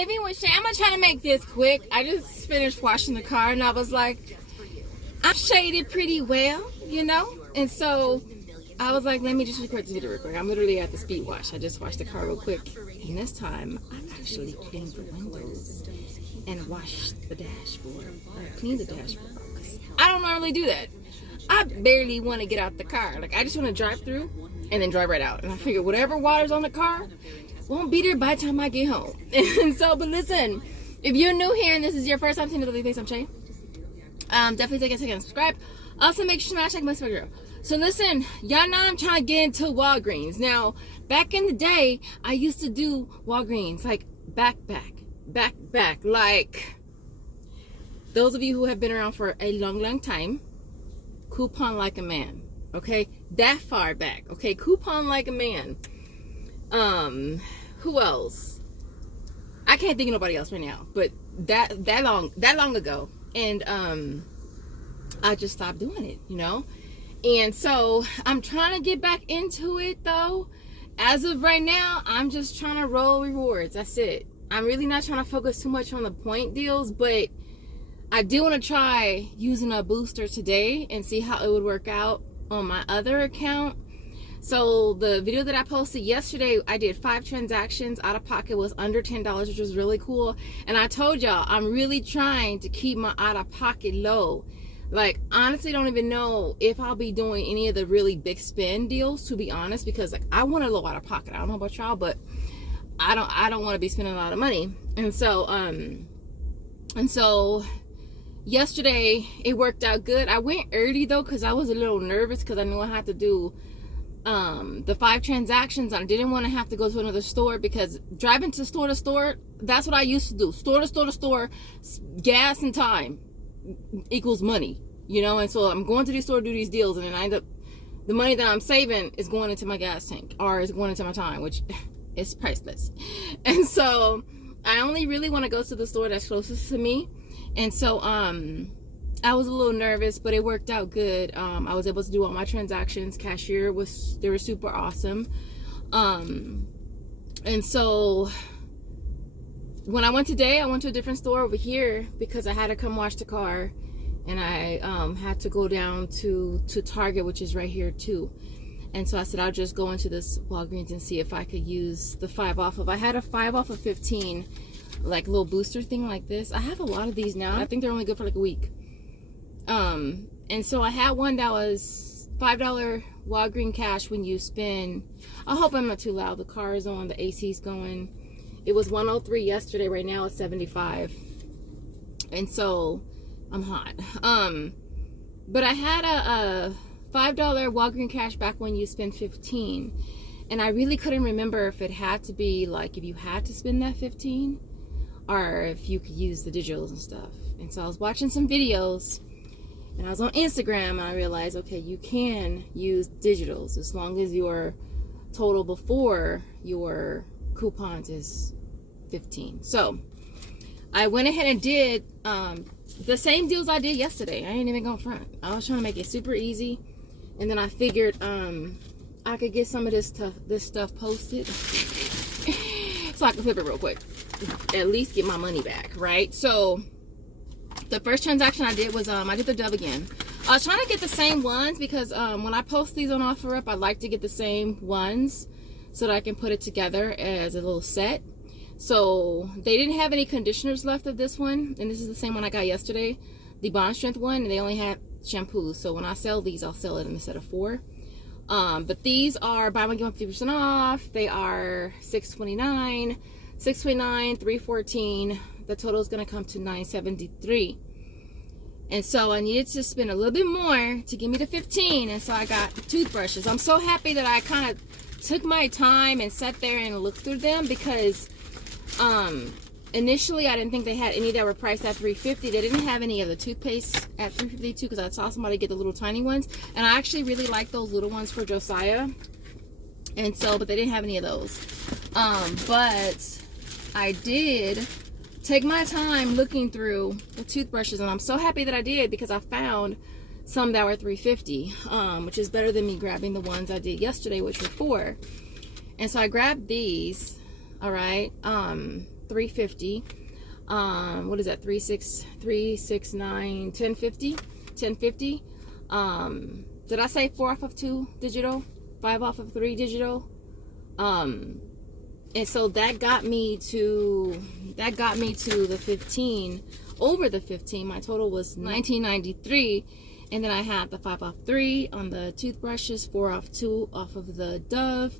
Saving with Shay. I'm gonna try to make this quick. I just finished washing the car and I was like, I'm shaded pretty well, you know? And so I was like, let me just record this video real quick. I'm literally at the speed wash. I just washed the car real quick. And this time, I actually cleaned the windows and washed the dashboard. I cleaned the dashboard. I don't normally do that. I barely want to get out the car. Like, I just want to drive through and then drive right out. And I figure whatever water's on the car won't be there by the time I get home. And so, but listen, if you're new here and this is your first time seeing the Daily Face, I'm Shay. Definitely take a second and subscribe. Also, make sure to check my Swagbucks. So listen, y'all know I'm trying to get into Walgreens. Now, back in the day, I used to do Walgreens, like back. Like, those of you who have been around for a long time, coupon like a man. Okay, that far back. Okay, coupon like a man. Who else? I can't think of nobody else right now, but that long ago. And I just stopped doing it, you know. And so I'm trying to get back into it though. As of right now, I'm just trying to roll rewards. That's it. I'm really not trying to focus too much on the point deals, but I do want to try using a booster today and see how it would work out on my other account. So the video that I posted yesterday, I did 5 transactions. Out of pocket was under $10, which was really cool. And I told y'all, I'm really trying to keep my out of pocket low. Like, honestly, don't even know if I'll be doing any of the really big spend deals, to be honest, because like I want a low out of pocket. I don't know about y'all, but I don't want to be spending a lot of money. And so yesterday it worked out good. I went early though because I was a little nervous because I knew I had to do the 5 transactions. I didn't want to have to go to another store because driving to store, that's what I used to do. Store to store, gas and time equals money, you know. And so I'm going to the store to do these deals, and then I end up, the money that I'm saving is going into my gas tank or is going into my time, which is priceless. And so I only really want to go to the store that's closest to me. And so I was a little nervous, but it worked out good. I was able to do all my transactions. Cashier they were super awesome. And so when I went today, I went to a different store over here because I had to come wash the car, and I had to go down to Target, which is right here too. And so I said I'll just go into this Walgreens and see if I could use the 5 off of. I had a 5 off of 15, like little booster thing like this. I have a lot of these now. I think they're only good for like a week. And so I had one that was $5 Walgreens cash when you spend. I hope I'm not too loud. The car is on, the AC's going. It was 103 yesterday. Right now it's 75. And so I'm hot. But I had a $5 Walgreens cash back when you spend 15. And I really couldn't remember if it had to be like if you had to spend that 15 or if you could use the digitals and stuff. And so I was watching some videos, and I was on Instagram, and I realized, okay, you can use digitals as long as your total before your coupons is 15. So I went ahead and did the same deals I did yesterday. I ain't even going front. I was trying to make it super easy, and then I figured I could get some of this stuff posted so I can flip it real quick, at least get my money back, right? So the first transaction I did was I did the dub again. I was trying to get the same ones because when I post these on OfferUp, I like to get the same ones so that I can put it together as a little set. So they didn't have any conditioners left of this one, and this is the same one I got yesterday, the Bond Strength one, and they only had shampoos. So when I sell these, I'll sell it in a set of 4. But these are buy one get one 50% off. They are $6.29, $3.14. The total is going to come to $9.73. And so I needed to spend a little bit more to give me the 15. And so I got toothbrushes. I'm so happy that I kind of took my time and sat there and looked through them because initially I didn't think they had any that were priced at $3.50. They didn't have any of the toothpaste at $3.50 too, because I saw somebody get the little tiny ones, and I actually really like those little ones for Josiah. And so, but they didn't have any of those. But I did take my time looking through the toothbrushes, and I'm so happy that I did because I found some that were $3.50, which is better than me grabbing the ones I did yesterday, which were $4. And so I grabbed these. All right. $3.50. What is that? 369 10.50. 10.50. Did I say 4 off of 2 digital, 5 off of 3 digital? And so that got me to the 15, over the 15. My total was $19.93, and then I had the 5 off 3 on the toothbrushes, 4 off 2 off of the Dove.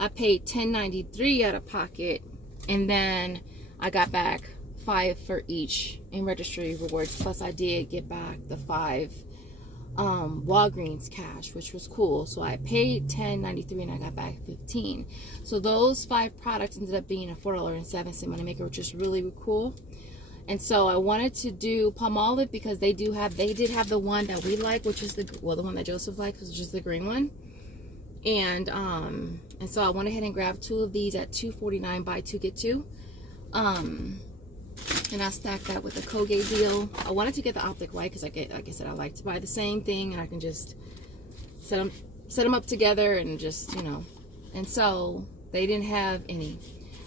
I paid $10.93 out of pocket, and then I got back 5 for each in registry rewards. Plus I did get back the 5 Walgreens cash, which was cool. So I paid $10.93 and I got back 15. So those 5 products ended up being a $4.07 moneymaker, which is really cool. And so I wanted to do Palmolive because they did have the one that we like, which is the one that Joseph likes, which is the green one. And so I went ahead and grabbed 2 of these at $2.49, buy 2 get 2. And I stacked that with the Colgate deal. I wanted to get the Optic White because, like I said, I like to buy the same thing and I can just set them up together and just, you know. And so they didn't have any.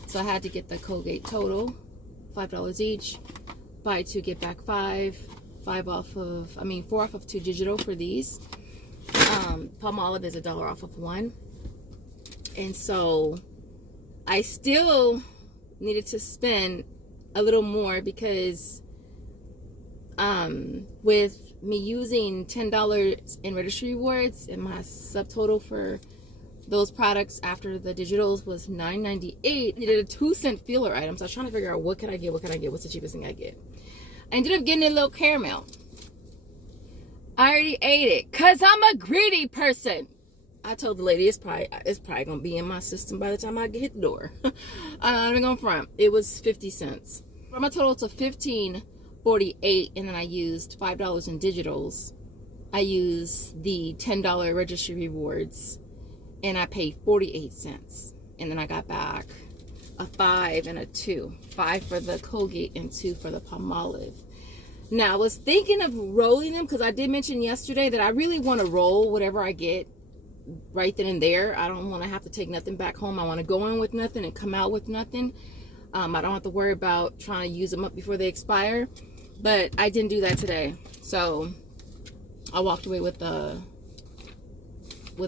So I had to get the Colgate Total, $5 each. Buy 2, get back 5. 4 off of 2 digital for these. Palmolive is $1 off of 1. And so I still needed to spend a little more because with me using $10 in registry rewards, and my subtotal for those products after the digitals was $9.98, needed a 2-cent feeler item. So I was trying to figure out what can I get, what's the cheapest thing I get. I ended up getting a little caramel. I already ate it because I'm a greedy person. I told the lady it's probably gonna be in my system by the time I hit the door. I'm not even gonna front. It was 50 cents. From my total to $15.48, and then I used $5 in digitals. I used the $10 registry rewards, and I paid 48 cents. And then I got back a 5 and a 2. 5 for the Colgate and 2 for the Palmolive. Now I was thinking of rolling them because I did mention yesterday that I really want to roll whatever I get right then and there. I don't want to have to take nothing back home. I want to go in with nothing and come out with nothing. I don't have to worry about trying to use them up before they expire. But I didn't do that today. So I walked away with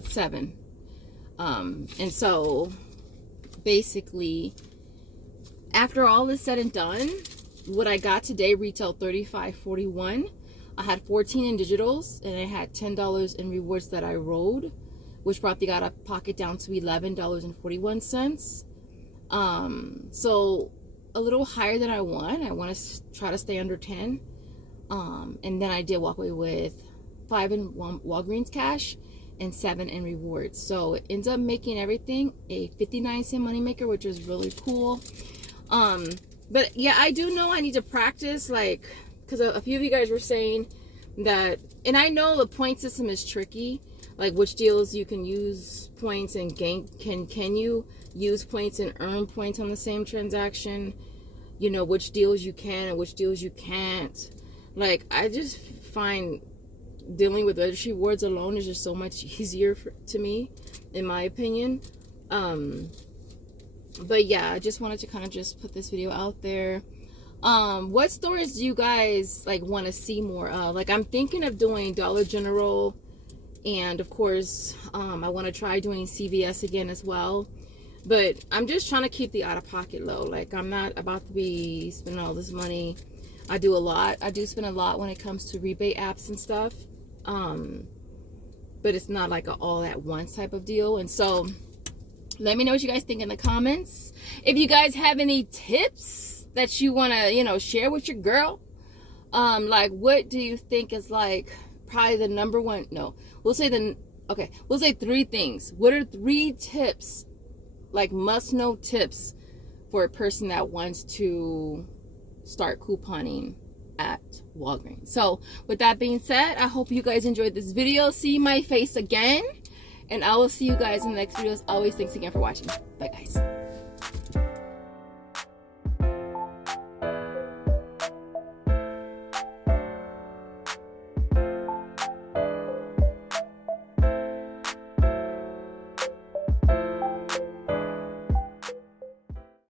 7. And so basically, after all is said and done, what I got today retailed $35.41. I had 14 in digitals, and I had $10 in rewards that I rolled, which brought the out of pocket down to $11.41. So a little higher than I want. I want to try to stay under 10. And then I did walk away with 5 in Walgreens cash and 7 in rewards. So it ends up making everything a 59-cent moneymaker, which is really cool. But yeah, I do know I need to practice, like, because a few of you guys were saying that, and I know the point system is tricky, like which deals you can use points and gain, can you use points and earn points on the same transaction, you know, which deals you can and which deals you can't. Like, I just find dealing with registry rewards alone is just so much easier to me, in my opinion. But yeah, I just wanted to kind of just put this video out there. What stores do you guys like want to see more of? Like, I'm thinking of doing Dollar General, and of course I want to try doing CVS again as well, but I'm just trying to keep the out-of-pocket low. Like, I'm not about to be spending all this money. I do spend a lot when it comes to rebate apps and stuff, but it's not like an all-at-once type of deal. And so let me know what you guys think in the comments. If you guys have any tips that you want to, you know, share with your girl, like, what do you think is like probably the number one? No, we'll say 3 things. What are 3 tips, like must-know tips, for a person that wants to start couponing at Walgreens? So with that being said, I hope you guys enjoyed this video. See my face again, and I will see you guys in the next video. As always, thanks again for watching. Bye guys.